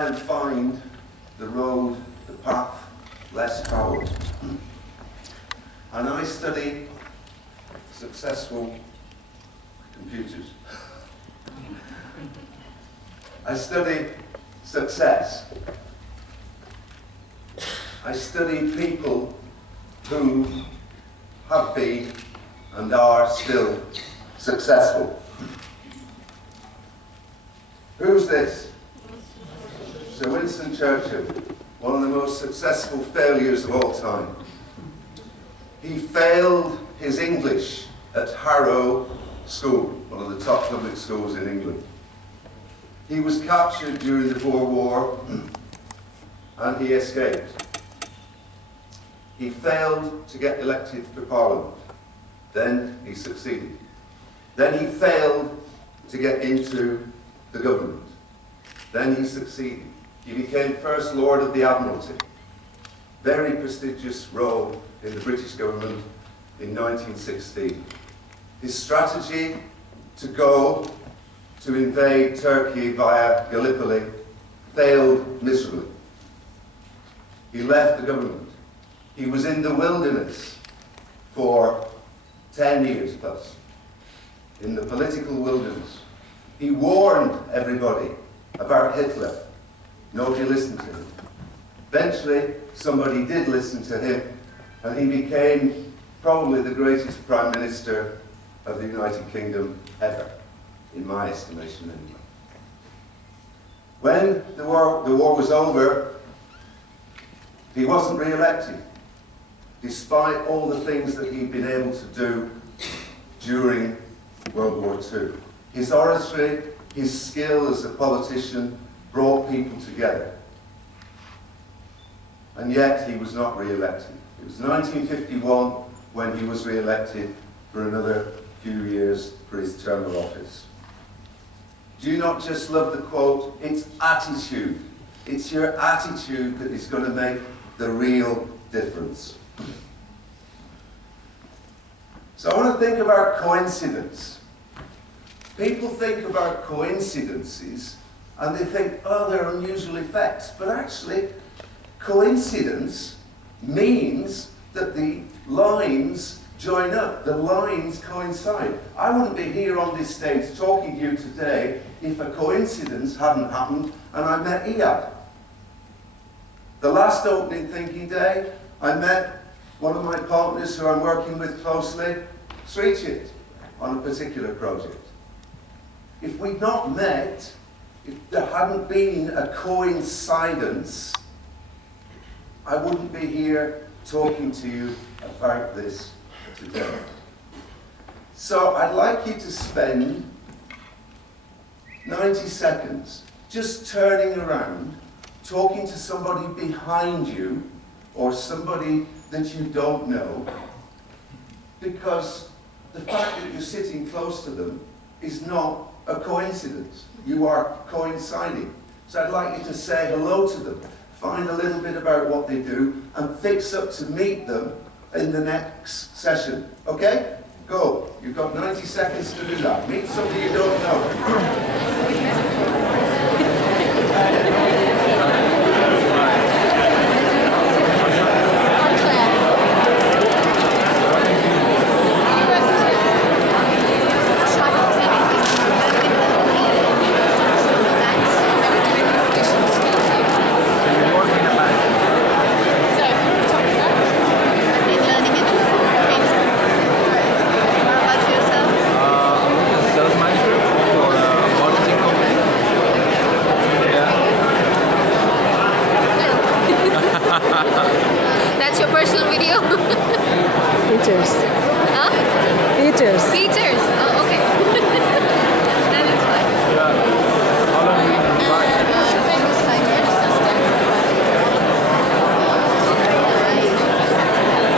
and find the road, the path less travelled. And I study successful computers. I study success. I study people who have been and are still successful. Who's this? Sir Winston Churchill, one of the most successful failures of all time. He failed his English at Harrow School, one of the top public schools in England. He was captured during the Boer War and he escaped. He failed to get elected for Parliament. Then he succeeded. Then he failed to get into the government. Then he succeeded. He became First Lord of the Admiralty. Very prestigious role in the British government in 1916. His strategy to go to invade Turkey via Gallipoli failed miserably. He left the government. He was in the wilderness for 10 years plus, in the political wilderness. He warned everybody about Hitler. Nobody listened to him. Eventually, somebody did listen to him, and he became probably the greatest Prime Minister of the United Kingdom ever, in my estimation anyway. When the war was over, he wasn't re-elected, despite all the things that he'd been able to do during World War II. His oratory, his skill as a politician brought people together. And yet he was not re-elected. It was 1951 when he was re-elected for another few years for his term of office. Do you not just love the quote, it's attitude. It's your attitude that is going to make the real difference. So I want to think about coincidence. People think about coincidences and they think, oh, they're unusual effects. But actually, coincidence means that the lines join up, the lines coincide. I wouldn't be here on this stage talking to you today if a coincidence hadn't happened and I met Iyad. The last opening thinking day, I met one of my partners who I'm working with closely, Srichit, on a particular project. If we'd not met, if there hadn't been a coincidence, I wouldn't be here talking to you about this today. So I'd like you to spend 90 seconds just turning around, talking to somebody behind you or somebody that you don't know, because the fact that you're sitting close to them is not a coincidence. You are coinciding. So I'd like you to say hello to them, find a little bit about what they do, and fix up to meet them in the next session. Okay? Go. You've got 90 seconds to do that. Meet somebody you don't know. That's your personal video? Features. Huh? Features. Features? Oh, okay. That is fine. How long have you been back?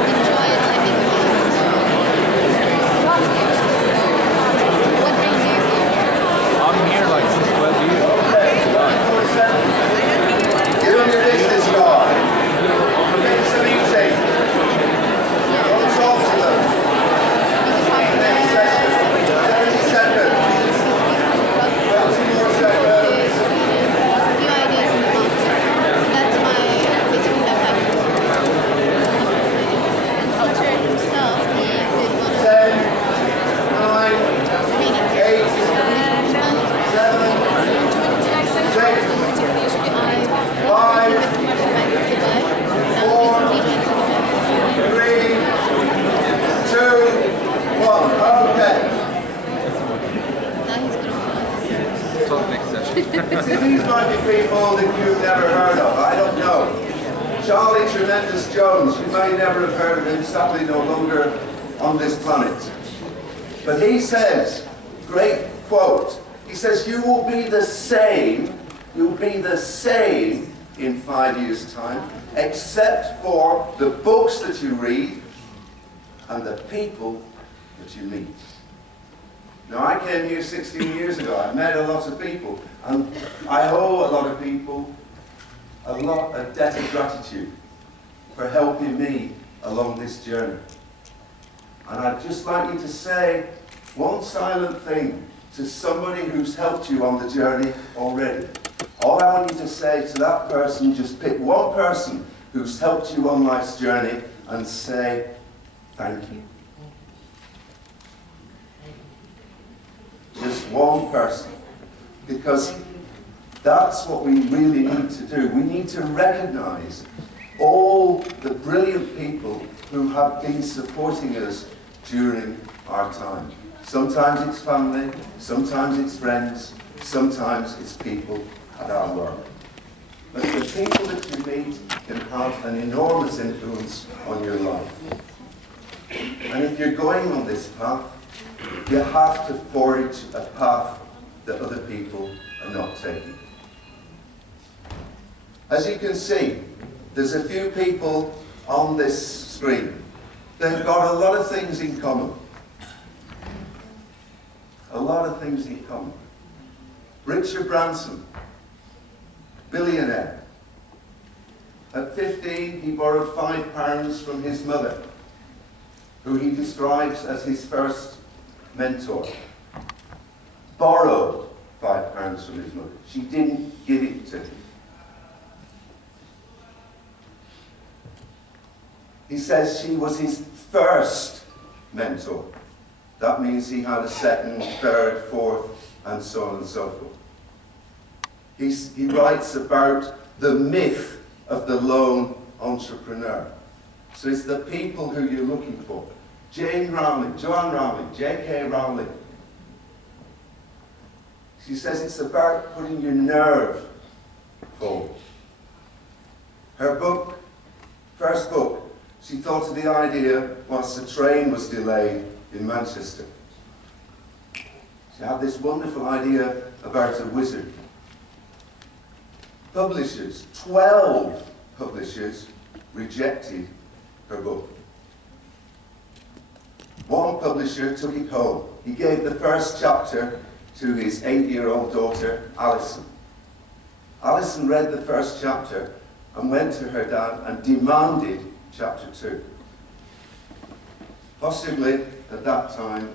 Enjoy it living here. What brings you here? I'm here like since 12 years. Give them your business card. Make some easy. Don't talk to them. people that you've never heard of. I don't know. Charlie Tremendous Jones, you may never have heard of him, sadly no longer on this planet. But he says, great quote, he says, you will be the same in 5 years' time, except for the books that you read and the people that you meet. Now, I came here 16 years ago. I've met a lot of people, and I owe a lot of people a debt of gratitude for helping me along this journey. And I'd just like you to say one silent thing to somebody who's helped you on the journey already. All I want you to say to that person, just pick one person who's helped you on life's journey and say, thank you. Just one person. Because that's what we really need to do. We need to recognize all the brilliant people who have been supporting us during our time. Sometimes it's family, sometimes it's friends, sometimes it's people at our work. But the people that you meet can have an enormous influence on your life. And if you're going on this path, you have to forge a path that other people are not taking. As you can see, there's a few people on this screen. They've got a lot of things in common. A lot of things in common. Richard Branson, billionaire. At 15, he borrowed £5 from his mother, who he describes as his first mentor. Borrowed £5 from his mother. She didn't give it to him. He says she was his first mentor. That means he had a second, third, fourth, and so on and so forth. He writes about the myth of the lone entrepreneur. So it's the people who you're looking for. Joanne Rowling, J.K. Rowling. She says it's about putting your nerve forward. Her book, first book, she thought of the idea whilst the train was delayed in Manchester. She had this wonderful idea about a wizard. Publishers, 12 publishers, rejected her book. One publisher took it home. He gave the first chapter to his 8-year-old daughter, Alison. Alison read the first chapter and went to her dad and demanded chapter 2. Possibly, at that time,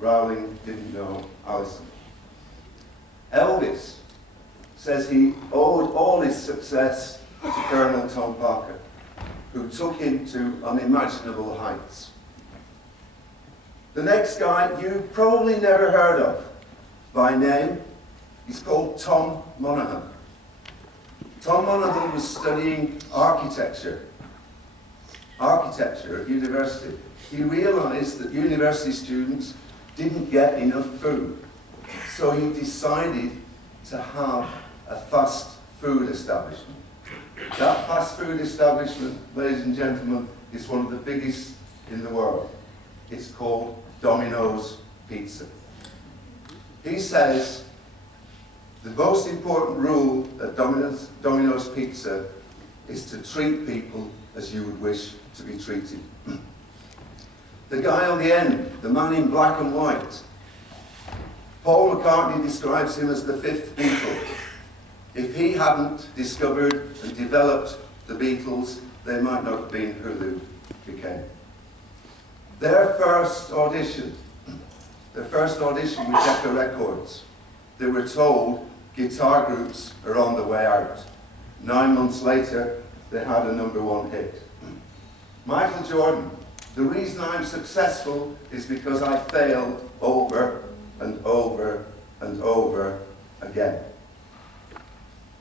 Rowling didn't know Alison. Elvis says he owed all his success to Colonel Tom Parker, who took him to unimaginable heights. The next guy you've probably never heard of by name, he's called Tom Monaghan. Tom Monaghan was studying architecture at university. He realized that university students didn't get enough food. So he decided to have a fast food establishment. That fast food establishment, ladies and gentlemen, is one of the biggest in the world. It's called Domino's Pizza. He says the most important rule at Domino's Pizza is to treat people as you would wish to be treated. The guy on the end, the man in black and white, Paul McCartney describes him as the fifth Beatle. If he hadn't discovered and developed the Beatles, they might not have been who they became. Their first audition with Decca Records, they were told guitar groups are on the way out. 9 months later, they had a #1 hit. Michael Jordan, the reason I'm successful is because I failed over and over and over again.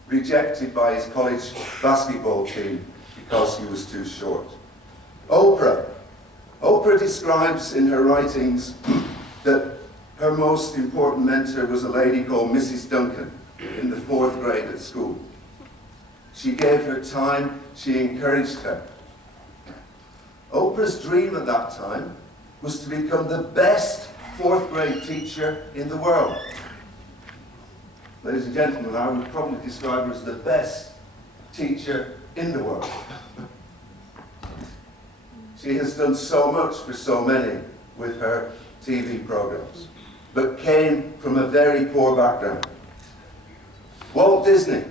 Rejected by his college basketball team because he was too short. Oprah describes in her writings that her most important mentor was a lady called Mrs. Duncan in the 4th grade at school. She gave her time, she encouraged her. Oprah's dream at that time was to become the best fourth grade teacher in the world. Ladies and gentlemen, I would probably describe her as the best teacher in the world. She has done so much for so many with her TV programs, but came from a very poor background. Walt Disney,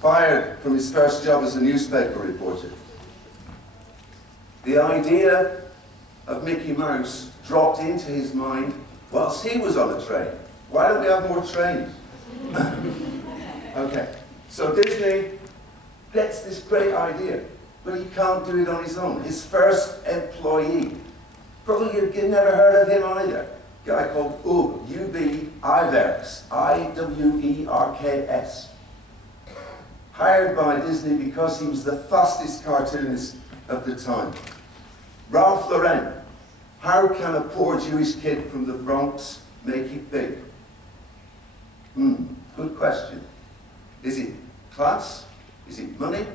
fired from his first job as a newspaper reporter. The idea of Mickey Mouse dropped into his mind whilst he was on a train. Why don't we have more trains? Okay, so Disney gets this great idea, but he can't do it on his own. His first employee, probably you've never heard of him either, a guy called Ub, Iwerks, Iwerks. Hired by Disney because he was the fastest cartoonist of the time. Ralph Lauren, how can a poor Jewish kid from the Bronx make it big? Good question. Is it class? Is it money?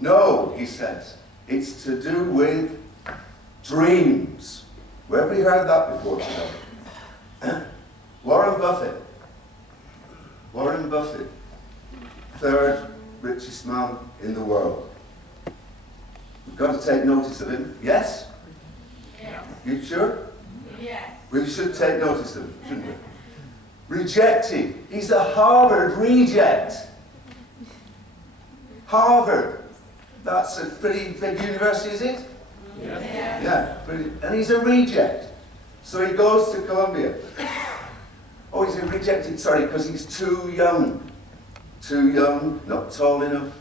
No, he says. It's to do with dreams. Where have we heard that before today? Warren Buffett. Warren Buffett, third richest man in the world. We've got to take notice of him. Yes? Yes. You sure? Yes. We should take notice of him, shouldn't we? Rejected. He's a Harvard reject. Harvard. That's a pretty big university, is it? Yes. Yeah, pretty, and he's a reject. So he goes to Columbia. Oh, he's a rejected, sorry, because he's too young. Too young, not tall enough.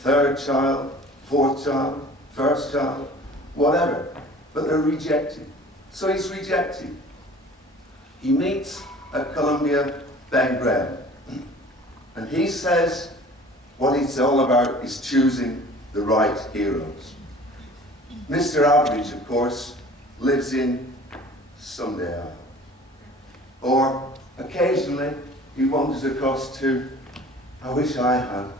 Third child, fourth child, first child, whatever. But they're rejected. So he's rejected. He meets at Columbia Ben Graham. And he says what it's all about is choosing the right heroes. Mr. Average, of course, lives in Sunday Isle. Or occasionally he wanders across to, I wish I'd have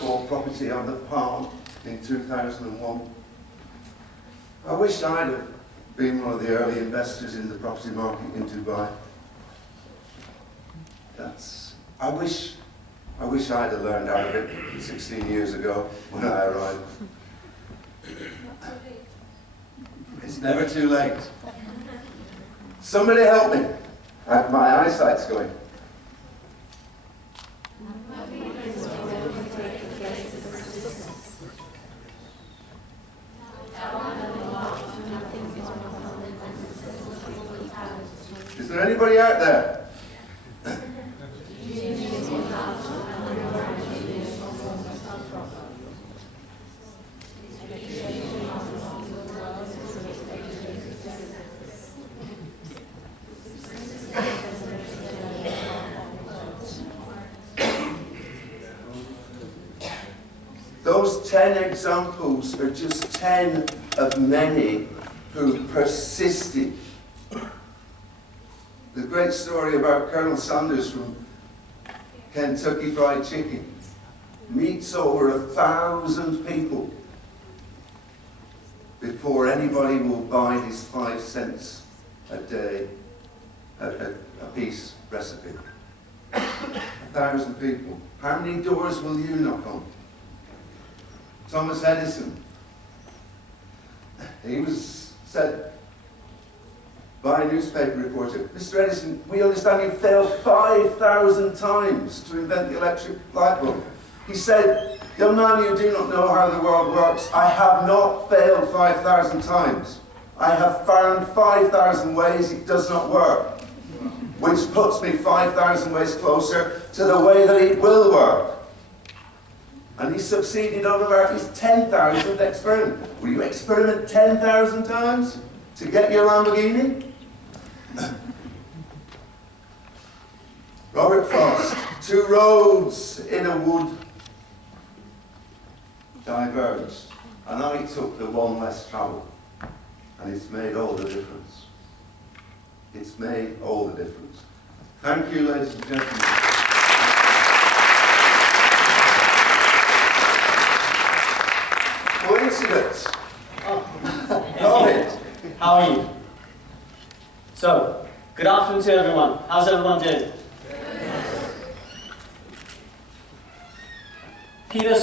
bought property on the Palm in 2001. I wish I'd have been one of the early investors in the property market in Dubai. I wish I'd have learned Arabic 16 years ago when I arrived. It's never too late. Somebody help me. My eyesight's going. Is there anybody out there? Those 10 examples are just 10 of many who persisted. The great story about Colonel Sanders from Kentucky Fried Chicken meets over 1,000 people before anybody will buy his 5 cents a day, a piece recipe. 1,000 people. How many doors will you knock on? Thomas Edison. He was said by a newspaper reporter, Mr. Edison, we understand you failed 5,000 times to invent the electric light bulb. He said, young man, you do not know how the world works. I have not failed 5,000 times. I have found 5,000 ways it does not work, which puts me 5,000 ways closer to the way that it will work. And he succeeded on about his 10,000th experiment. Will you experiment 10,000 times to get your Lamborghini? Robert Frost, 2 roads in a wood diverged, and I took the one less traveled, and it's made all the difference. It's made all the difference. Thank you, ladies and gentlemen. coincidence. Got it. How are you? So, good afternoon to everyone. How's everyone doing? Peter